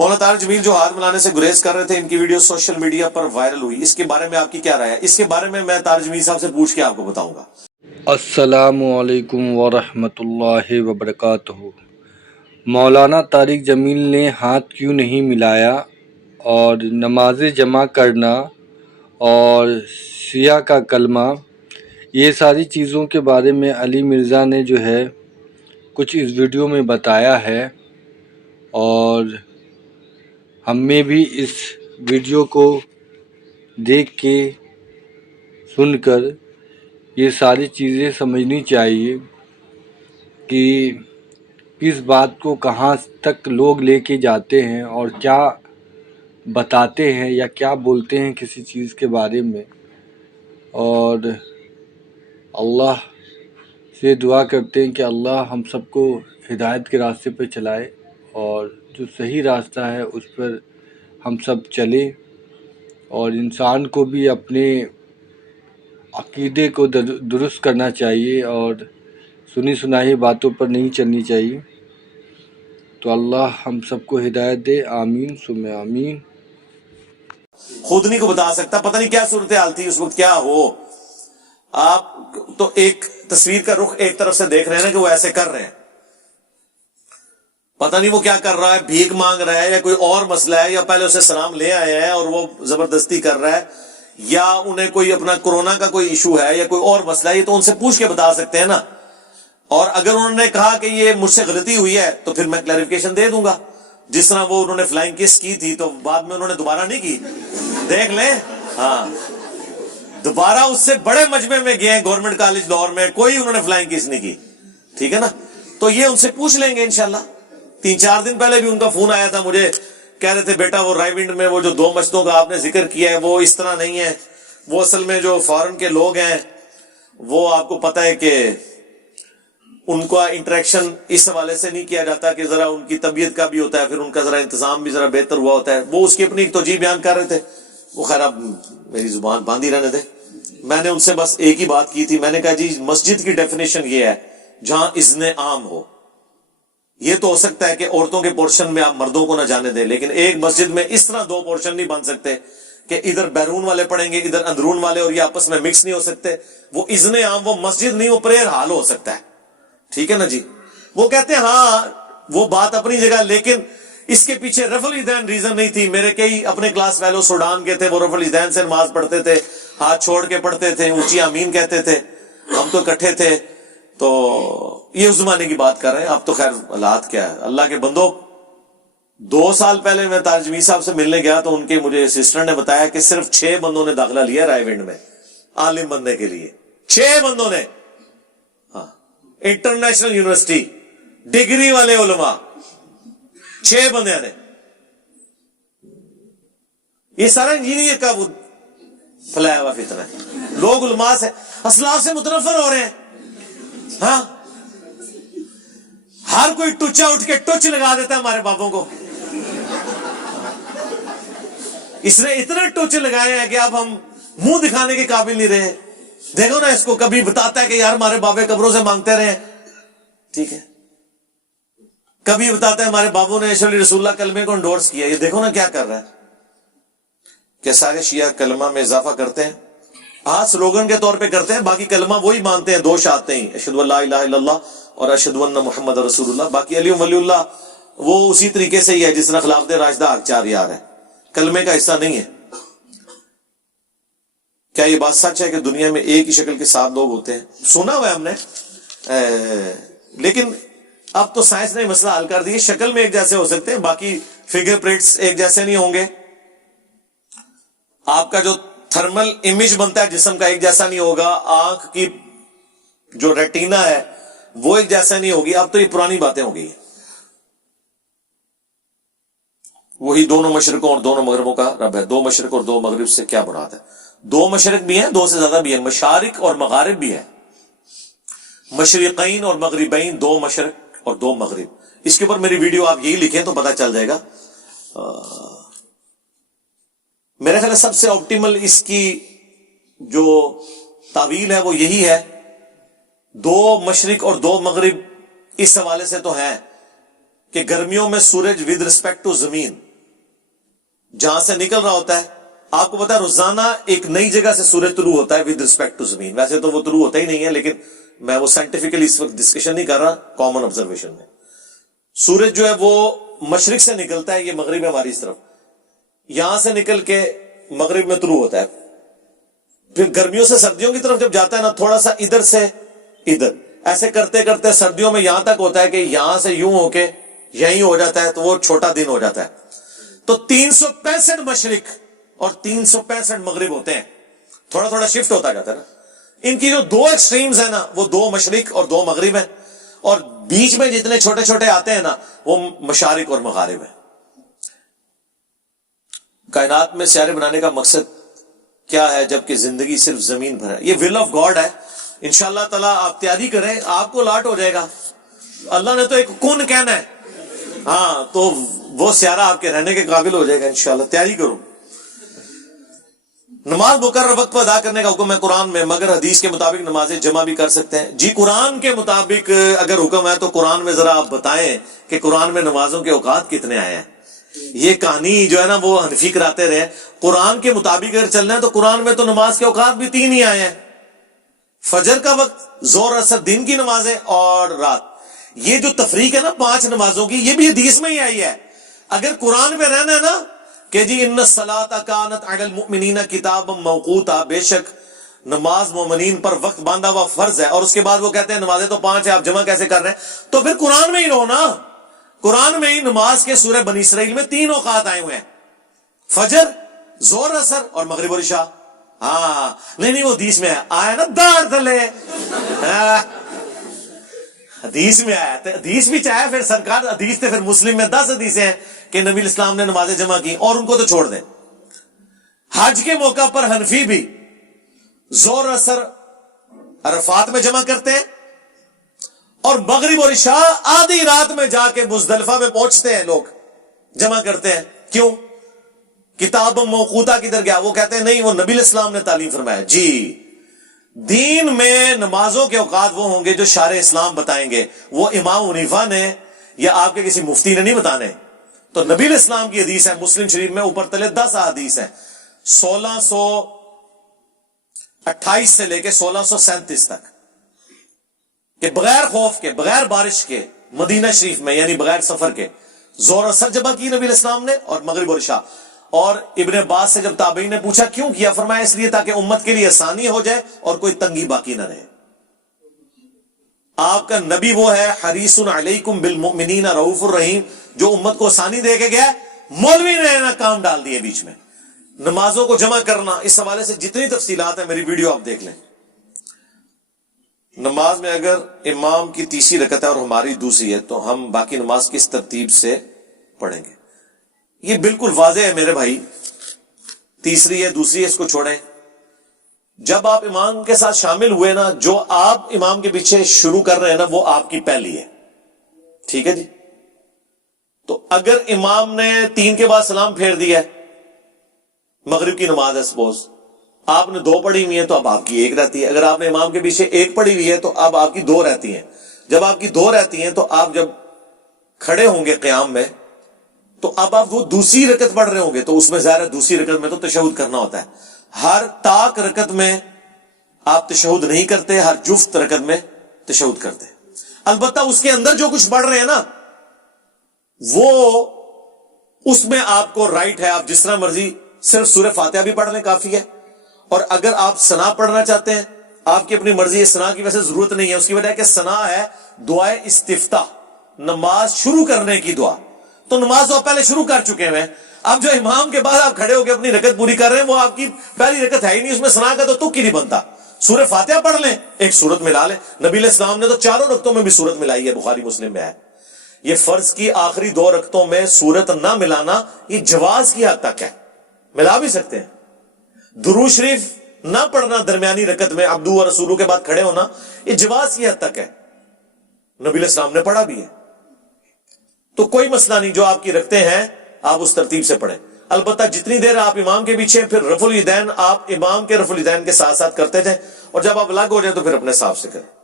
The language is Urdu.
مولانا طارق جمیل جو ہاتھ ملانے سے گریز کر رہے تھے، ان کی ویڈیو سوشل میڈیا پر وائرل ہوئی، اس کے بارے میں آپ کی کیا رائے ہے؟ اس کے بارے میں طارق جمیل صاحب سے پوچھ کے آپ کو بتاؤں گا۔ السلام علیکم ورحمۃ اللہ وبرکاتہ۔ مولانا طارق جمیل نے ہاتھ کیوں نہیں ملایا، اور نماز جمع کرنا اور سیاہ کا کلمہ، یہ ساری چیزوں کے بارے میں علی مرزا نے جو ہے کچھ اس ویڈیو میں بتایا ہے، اور ہمیں بھی اس ویڈیو کو دیکھ کے سن کر یہ ساری چیزیں سمجھنی چاہیے کہ کس بات کو کہاں تک لوگ لے کے جاتے ہیں اور کیا بتاتے ہیں یا کیا بولتے ہیں کسی چیز کے بارے میں۔ اور اللہ سے دعا کرتے ہیں کہ اللہ ہم سب کو ہدایت کے راستے پہ چلائے، اور جو صحیح راستہ ہے اس پر ہم سب چلیں، اور انسان کو بھی اپنے عقیدے کو درست کرنا چاہیے اور سنی سنائی باتوں پر نہیں چلنی چاہیے۔ تو اللہ ہم سب کو ہدایت دے، آمین ثم آمین۔ خود نہیں کو بتا سکتا، پتہ نہیں کیا صورتحال تھی اس وقت، کیا ہو۔ آپ تو ایک تصویر کا رخ ایک طرف سے دیکھ رہے ہیں نا کہ وہ ایسے کر رہے ہیں، پتہ نہیں وہ کیا کر رہا ہے، بھیک مانگ رہا ہے یا کوئی اور مسئلہ ہے، یا پہلے اسے سلام لے آئے ہیں اور وہ زبردستی کر رہا ہے، یا انہیں کوئی اپنا کورونا کا کوئی ایشو ہے یا کوئی اور مسئلہ ہے، یہ تو ان سے پوچھ کے بتا سکتے ہیں نا۔ اور اگر انہوں نے کہا کہ یہ مجھ سے غلطی ہوئی ہے تو پھر میں کلیریفیکیشن دے دوں گا، جس طرح وہ انہوں نے فلائنگ کس کی تھی تو بعد میں انہوں نے دوبارہ نہیں کی، دیکھ لیں۔ ہاں، دوبارہ اس سے بڑے مجمع میں گئے گورنمنٹ کالج لاہور میں، کوئی انہوں نے فلائنگ کس نہیں کی، ٹھیک ہے نا۔ تو یہ ان سے پوچھ لیں گے انشاءاللہ۔ 3-4 دن پہلے بھی ان کا فون آیا تھا مجھے، کہہ رہے تھے بیٹا وہ رائے ونڈ میں وہ جو 2 مسجدوں کا آپ نے ذکر کیا ہے وہ اس طرح نہیں ہے، وہ اصل میں جو فارن کے لوگ ہیں وہ آپ کو پتہ ہے کہ ان کا انٹریکشن اس حوالے سے نہیں کیا جاتا کہ ذرا ان کی طبیعت کا بھی ہوتا ہے، پھر ان کا ذرا انتظام بھی ذرا بہتر ہوا ہوتا ہے۔ وہ اس کی اپنی ایک توجیہ بیان کر رہے تھے، وہ خیر اب میری زبان باندھی رہنے دے۔ میں نے ان سے بس ایک ہی بات کی تھی، میں نے کہا جی مسجد کی ڈیفینیشن یہ ہے جہاں اذن عام ہو۔ یہ تو ہو سکتا ہے کہ عورتوں کے پورشن میں آپ مردوں کو نہ جانے دیں، لیکن ایک مسجد میں اس طرح 2 پورشن نہیں بن سکتے کہ ادھر بیرون والے پڑھیں گے ادھر اندرون والے، اور یہ آپس میں مکس نہیں ہو سکتے۔ وہ اذن عام، وہ مسجد نہیں، وہ پریئر ہال ہو سکتا ہے، ٹھیک ہے نا جی۔ وہ کہتے ہیں ہاں وہ بات اپنی جگہ، لیکن اس کے پیچھے رفع الیدین ریزن نہیں تھی۔ میرے کئی اپنے کلاس فیلو سوڈان کے تھے، وہ رفع الیدین سے نماز پڑھتے تھے، ہاتھ چھوڑ کے پڑھتے تھے، اونچی آمین کہتے تھے، ہم تو اکٹھے تھے۔ تو یہ اس زمانے کی بات کر رہے ہیں، اب تو خیر حالات کیا ہے۔ اللہ کے بندو، 2 سال پہلے میں طارق جمیل صاحب سے ملنے گیا تو ان کے مجھے سسٹر نے بتایا کہ صرف 6 بندوں نے داخلہ لیا رائے ونڈ میں عالم بننے کے لیے، 6 بندوں نے، ہاں، انٹرنیشنل یونیورسٹی، ڈگری والے علماء، 6 بندے نے۔ یہ سارا انجینئر کا وہ پھیلایا ہوا فتنہ ہے۔ لوگ علماء سے، اسلاف سے متنفر ہو رہے ہیں، ہاں، ہر کوئی ٹچا اٹھ کے ٹچ لگا دیتا ہے ہمارے بابوں کو۔ اس نے اتنے ٹچ لگائے ہیں کہ اب ہم منہ دکھانے کے قابل نہیں رہے۔ دیکھو نا اس کو، کبھی بتاتا ہے کہ یار ہمارے بابے قبروں سے مانگتے رہے، ٹھیک ہے، کبھی بتاتا ہے ہمارے بابوں نے علی رسول اللہ کلمے کو انڈورس کیا۔ یہ دیکھو نا کیا کر رہا ہے کہ سارے شیعہ کلمہ میں اضافہ کرتے ہیں، ہاں سلوگن کے طور پہ کرتے ہیں، باقی کلمہ وہی مانتے ہیں، 2 شہادتیں ہی، اشہد ان لا الہ الا اللہ اور اشہد ان محمد رسول اللہ۔ باقی علی ولی اللہ وہ اسی طریقے سے ہی ہے جس طرح خلافت راشدہ حق 4 یار ہے، کلمے کا حصہ نہیں ہے۔ کیا یہ بات سچ ہے کہ دنیا میں ایک ہی شکل کے 7 لوگ ہوتے ہیں؟ سنا ہوا ہے ہم نے، لیکن اب تو سائنس نے مسئلہ حل کر دیا، شکل میں ایک جیسے ہو سکتے ہیں، باقی فگر پرنٹس ایک جیسے نہیں ہوں گے۔ آپ کا جو تھرمل امیج بنتا ہے جسم کا ایک جیسا نہیں ہوگا، آنکھ کی جو ریٹینا ہے وہ ایک جیسا نہیں ہوگی۔ اب تو یہ پرانی باتیں ہو گئی ہیں۔ وہی دونوں مشرقوں اور دونوں مغربوں کا رب ہے۔ 2 مشرق اور 2 مغرب سے کیا مراد ہے؟ 2 مشرق بھی ہیں، 2 سے زیادہ بھی ہیں، مشارق اور مغارب بھی ہیں، مشرقین اور مغربین، 2 مشرق اور 2 مغرب۔ اس کے اوپر میری ویڈیو آپ یہی لکھیں تو پتہ چل جائے گا۔ میرے خیال سب سے آپٹیمل اس کی جو تعویل ہے وہ یہی ہے، 2 مشرق اور 2 مغرب اس حوالے سے تو ہیں کہ گرمیوں میں سورج ود رسپیکٹ ٹو زمین جہاں سے نکل رہا ہوتا ہے. آپ کو پتا ہے روزانہ ایک نئی جگہ سے سورج طلوع ہوتا ہے ود رسپیکٹ ٹو زمین. ویسے تو وہ طلوع ہوتا ہی نہیں ہے, لیکن میں وہ سائنٹیفکلی اس وقت ڈسکشن نہیں کر رہا, کامن آبزرویشن میں. سورج جو ہے وہ مشرق سے نکلتا ہے, یہ مغرب ہے ہماری اس طرف, یہاں سے نکل کے مغرب میں طلوع ہوتا ہے. پھر گرمیوں سے سردیوں کی طرف جب جاتا ہے نا, تھوڑا سا ادھر سے ادھر ایسے کرتے کرتے سردیوں میں یہاں تک ہوتا ہے کہ یہاں سے یوں ہو کے یہیں ہو جاتا ہے, تو وہ چھوٹا دن ہو جاتا ہے. تو 365 مشرق اور 365 مغرب ہوتے ہیں, تھوڑا تھوڑا شفٹ ہوتا جاتا ہے نا. ان کی جو دو ایکسٹریمز ہیں نا, وہ 2 مشرق اور 2 مغرب ہیں, اور بیچ میں جتنے چھوٹے چھوٹے آتے ہیں نا, وہ مشارق اور مغارب ہیں. کائنات میں سیارے بنانے کا مقصد کیا ہے جبکہ زندگی صرف زمین پر ہے؟ یہ ول آف گاڈ ہے. انشاءاللہ تعالیٰ آپ تیاری کریں, آپ کو لاٹ ہو جائے گا. اللہ نے تو ایک کن کہنا ہے, ہاں, تو وہ سیارہ آپ کے رہنے کے قابل ہو جائے گا انشاءاللہ. تیاری کرو. نماز مقرر وقت پر ادا کرنے کا حکم ہے قرآن میں, مگر حدیث کے مطابق نمازیں جمع بھی کر سکتے ہیں. جی قرآن کے مطابق اگر حکم ہے تو قرآن میں ذرا آپ بتائیں کہ قرآن میں نمازوں کے اوقات کتنے آئے ہیں. یہ کہانی جو ہے نا وہ حنفی کراتے رہے. قرآن کے مطابق اگر چلنا ہے تو قرآن میں تو نماز کے اوقات بھی 3 ہی آئے ہیں. فجر کا وقت, ظہر اثر دن کی نمازیں, اور رات. یہ جو تفریق ہے نا 5 نمازوں کی, یہ بھی حدیث میں ہی آئی ہے. اگر قرآن پہ رہنا ہے نا کہ جی ان الصلاۃ کانت علی المؤمنین کتابا موقوتا, بے شک نماز مومنین پر وقت باندھا ہوا فرض ہے, اور اس کے بعد وہ کہتے ہیں نمازیں تو 5 ہیں, آپ جمع کیسے کر رہے ہیں؟ تو پھر قرآن میں ہی رہو نا. قرآن میں ہی نماز کے سورہ بنی اسرائیل میں 3 اوقات آئے ہوئے ہیں, فجر, ظہر اثر اور مغرب اور عشاء. ہاں نہیں وہ حدیث میں آیا نا, دار تلے حدیث میں آیا. حدیث بھی چاہے پھر سرکار, حدیث تھے پھر مسلم میں 10 حدیثیں ہیں کہ نبی اسلام نے نمازیں جمع کی, اور ان کو تو چھوڑ دیں. حج کے موقع پر حنفی بھی ظہر اثر عرفات میں جمع کرتے ہیں, اور مغرب اور عشاء آدھی رات میں جا کے مزدلفہ میں پہنچتے ہیں, لوگ جمع کرتے ہیں. کیوں؟ کتاب موقوتا کدھر گیا؟ وہ کہتے ہیں نہیں, وہ نبی اسلام نے تعلیم فرمایا. جی دین میں نمازوں کے اوقات وہ ہوں گے جو شارع اسلام بتائیں گے, وہ امام حنیفہ نے یا آپ کے کسی مفتی نے نہیں بتانے. تو نبی اسلام کی حدیث ہے, مسلم شریف میں اوپر تلے 10 حدیث ہیں, 1628 سے لے کے 1637 تک, کہ بغیر خوف کے, بغیر بارش کے, مدینہ شریف میں یعنی بغیر سفر کے ظہر اثر جمع کی نبی اسلام نے, اور مغرب اور عشاء. اور ابن عباس سے جب تابعین نے پوچھا کیوں کیا, فرمایا اس لیے تاکہ امت کے لیے آسانی ہو جائے اور کوئی تنگی باقی نہ رہے. آپ کا نبی وہ ہے حریص علیکم بالمؤمنین رؤوف الرحیم, جو امت کو آسانی دے کے گیا. مولوی نے نا کام ڈال دیے بیچ میں. نمازوں کو جمع کرنا, اس حوالے سے جتنی تفصیلات ہیں میری ویڈیو آپ دیکھ لیں. نماز میں اگر امام کی تیسری رکعت ہے اور ہماری دوسری ہے تو ہم باقی نماز کس ترتیب سے پڑھیں گے؟ یہ بالکل واضح ہے میرے بھائی, تیسری ہے دوسری ہے, اس کو چھوڑیں. جب آپ امام کے ساتھ شامل ہوئے نا, جو آپ امام کے پیچھے شروع کر رہے ہیں نا وہ آپ کی پہلی ہے, ٹھیک ہے جی. تو اگر امام نے 3 کے بعد سلام پھیر دیا ہے, مغرب کی نماز ہے سپوز, آپ نے 2 پڑھی ہوئی ہیں تو اب آپ کی 1 رہتی ہے. اگر آپ نے امام کے پیچھے 1 پڑھی ہوئی ہے تو اب آپ کی 2 رہتی ہیں. جب آپ کی 2 رہتی ہیں تو آپ جب کھڑے ہوں گے قیام میں تو اب آپ وہ دوسری رکعت پڑھ رہے ہوں گے, تو اس میں ظاہر ہے دوسری رکعت میں تو تشہد کرنا ہوتا ہے. ہر تاک رکعت میں آپ تشہد نہیں کرتے, ہر جفت رکعت میں تشہد کرتے. البتہ اس کے اندر جو کچھ پڑھ رہے ہیں نا وہ اس میں آپ کو رائٹ ہے, آپ جس طرح مرضی صرف سورہ فاتحہ بھی پڑھ لیں کافی ہے. اور اگر آپ ثنا پڑھنا چاہتے ہیں, آپ کی اپنی مرضی ہے, ثنا کی ویسے ضرورت نہیں ہے, اس کی وجہ ہے کہ ثنا ہے دعائے استفتاح, نماز شروع کرنے کی دعا. تو نماز تو آپ پہلے شروع کر چکے ہیں. اب جو امام کے بعد آپ کھڑے ہو کے اپنی رکعت پوری کر رہے ہیں وہ آپ کی پہلی رکعت ہے ہی نہیں, اس میں ثنا کا تو تک ہی نہیں بنتا. سورہ فاتحہ پڑھ لیں, ایک سورت ملا لیں. نبی علیہ السلام نے تو 4 رکعتوں میں بھی سورت ملائی ہے, بخاری مسلم میں ہے. یہ فرض کی آخری 2 رکعتوں میں سورت نہ ملانا یہ جواز کی حد تک ہے, ملا بھی سکتے ہیں. درود شریف نہ پڑھنا درمیانی رکعت میں, عبدو و رسولو کے بعد کھڑے ہونا, یہ جواز کی حد تک ہے, نبی علیہ السلام نے پڑھا بھی ہے. تو کوئی مسئلہ نہیں, جو آپ کی رکھتے ہیں آپ اس ترتیب سے پڑھیں. البتہ جتنی دیر آپ امام کے پیچھے, پھر رفع الیدین آپ امام کے رفع الیدین کے ساتھ ساتھ کرتے جائیں, اور جب آپ الگ ہو جائیں تو پھر اپنے حساب سے کریں.